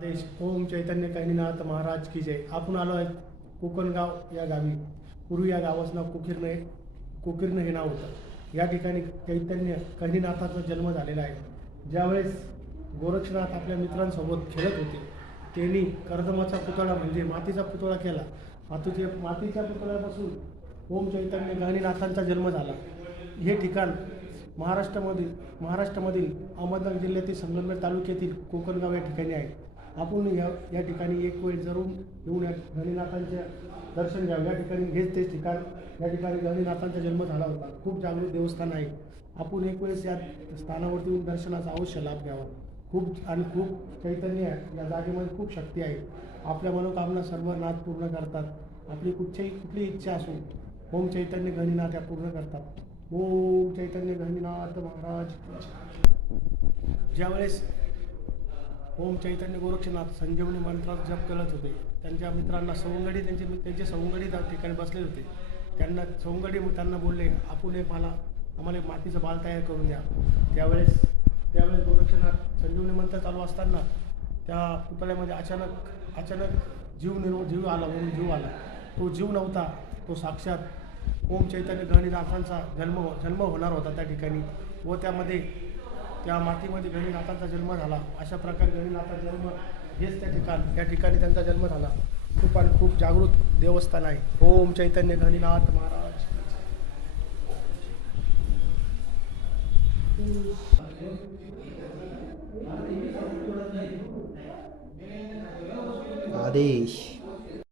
देश। ओम चैतन्य कैनीनाथ महाराज की जय। आपण आलो आहे कोकणगाव या गावी. पूर्वी या गावाचं नाव कोकिरणे कुकिर्ण हे नाव होतं. या ठिकाणी चैतन्य कैनीनाथाचा जन्म झालेला आहे. ज्यावेळेस गोरक्षनाथ आपल्या मित्रांसोबत खेळत होते त्यांनी कर्दमाचा पुतळा म्हणजे मातीचा पुतळा केला. मातीचे मातीच्या पुतळ्यापासून ओम चैतन्य गहिनीनाथांचा जन्म झाला. हे ठिकाण महाराष्ट्रामधील महाराष्ट्रामधील अहमदनगर जिल्ह्यातील संगमनेर तालुक्यातील कोकणगाव या ठिकाणी आहे. आपण या या ठिकाणी एक वेळ जरूर येऊन या गणिनाथांचे दर्शन घ्यावं या ठिकाणी हेच तेच ठिकाण. या ठिकाणी गणिनाथांचा जन्म झाला होता. खूप जागृत देवस्थान आहे. आपण एक वेळेस या स्थानावरती येऊन दर्शनाचा अवश्य लाभ घ्यावा. खूप आणि खूप चैतन्य आहे. या जागेमध्ये खूप शक्ती आहे. आपल्या मनोकामना सर्व नाथ पूर्ण करतात. आपली कुठच्याही कुठली इच्छा असो ओम चैतन्य गणिनाथ या पूर्ण करतात. ओम चैतन्य गणिनाथ महाराज ज्यावेळेस ओम चैतन्य गोरक्षनाथ संजीवनी मंत्रात जप करत होते. त्यांच्या मित्रांना सवंगडी त्यांचे त्यांचे सवंगडी त्या ठिकाणी बसले होते. त्यांना सवंगडी त्यांना बोलले आपण एक मला आम्हाला एक मातीचं बाल तयार करून द्या. त्यावेळेस त्यावेळेस गोरक्षनाथ संजीवनी मंत्र चालू असताना त्या पुतळ्यामध्ये अचानक अचानक जीव निर्व जीव आला म्हणून जीव आला. तो जीव नव्हता तो साक्षात ओम चैतन्य गणिनाथांचा जन्म जन्म होणार होता त्या ठिकाणी व त्यामध्ये त्या मातीमध्ये गणिनाथांचा जन्म झाला. अशा प्रकारे गणिनाथाचा जन्म हेच त्या ठिकाण त्या ठिकाणी त्यांचा जन्म झाला. खूप आणि खूप जागृत देवस्थान आहे. ओम चैतन्य गणिनाथ महाराज. आदेश.